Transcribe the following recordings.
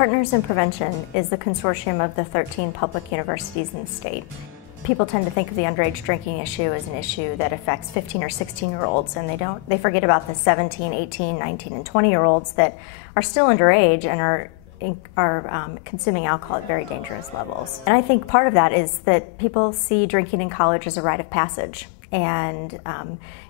Partners in Prevention is the consortium of the 13 public universities in the state. People tend to think of the underage drinking issue as an issue that affects 15 or 16-year-olds, and they forget about the 17, 18, 19, and 20-year-olds that are still underage and are consuming alcohol at very dangerous levels. And I think part of that is that people see drinking in college as a rite of passage, and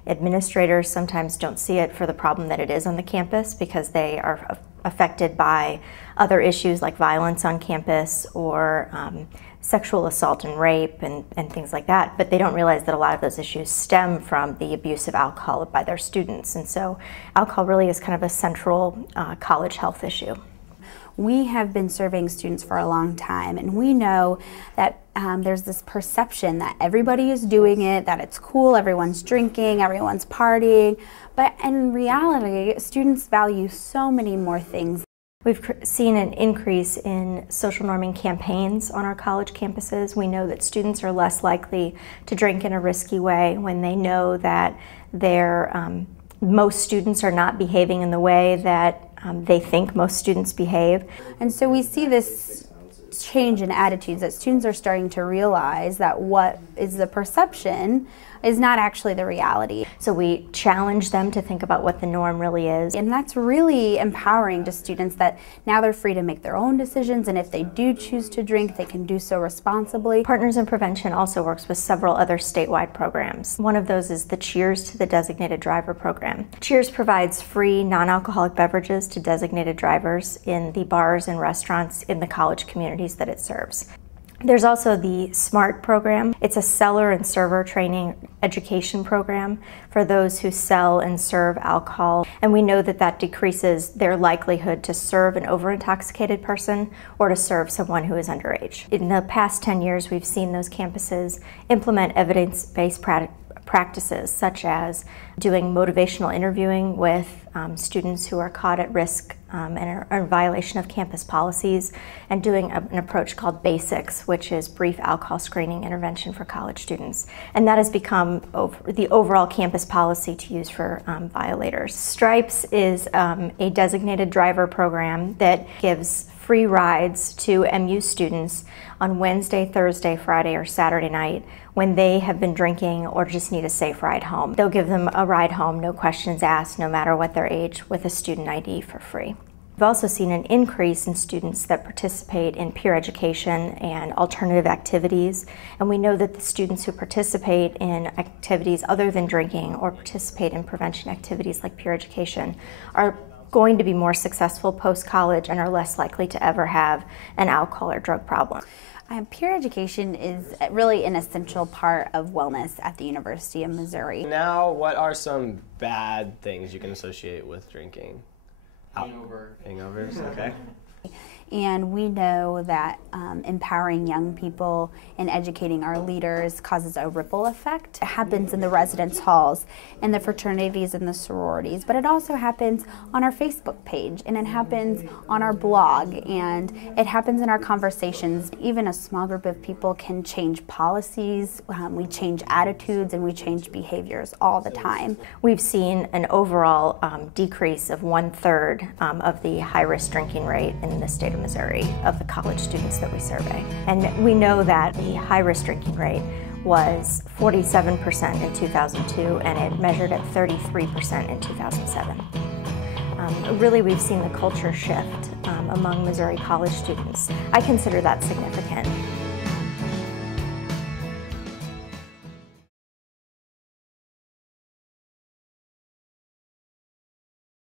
administrators sometimes don't see it for the problem that it is on the campus because they are affected by other issues like violence on campus or sexual assault and rape and things like that, but they don't realize that a lot of those issues stem from the abuse of alcohol by their students. And so alcohol really is kind of a central college health issue. We have been surveying students for a long time, and we know that there's this perception that everybody is doing it, that it's cool, everyone's drinking, everyone's partying, but in reality, students value so many more things. We've seen an increase in social norming campaigns on our college campuses. We know that students are less likely to drink in a risky way when they know that most students are not behaving in the way that they think most students behave. And so we see this change in attitudes, that students are starting to realize that what is the perception is not actually the reality. So we challenge them to think about what the norm really is. And that's really empowering to students, that now they're free to make their own decisions, and if they do choose to drink, they can do so responsibly. Partners in Prevention also works with several other statewide programs. One of those is the Cheers to the Designated Driver program. Cheers provides free non-alcoholic beverages to designated drivers in the bars and restaurants in the college communities that it serves. There's also the SMART program. It's a seller and server training education program for those who sell and serve alcohol. And we know that that decreases their likelihood to serve an over-intoxicated person or to serve someone who is underage. In the past 10 years, we've seen those campuses implement evidence-based practices, such as doing motivational interviewing with students who are caught at risk and are in violation of campus policies, and doing an approach called BASICS, which is brief alcohol screening intervention for college students. And that has become the overall campus policy to use for violators. STRIPES is a designated driver program that gives free rides to MU students on Wednesday, Thursday, Friday, or Saturday night when they have been drinking or just need a safe ride home. They'll give them a ride home, no questions asked, no matter what their age, with a student ID for free. We've also seen an increase in students that participate in peer education and alternative activities, and we know that the students who participate in activities other than drinking or participate in prevention activities like peer education are going to be more successful post-college and are less likely to ever have an alcohol or drug problem. Peer education is really an essential part of wellness at the University of Missouri. Now, what are some bad things you can associate with drinking? Hangovers, okay. And we know that empowering young people and educating our leaders causes a ripple effect. It happens in the residence halls, in the fraternities and the sororities, but it also happens on our Facebook page, and it happens on our blog, and it happens in our conversations. Even a small group of people can change policies, we change attitudes, and we change behaviors all the time. We've seen an overall decrease of 1/3 of the high-risk drinking rate in the state of Missouri of the college students that we survey. And we know that the high-risk drinking rate was 47% in 2002, and it measured at 33% in 2007. Really, we've seen the culture shift among Missouri college students. I consider that significant.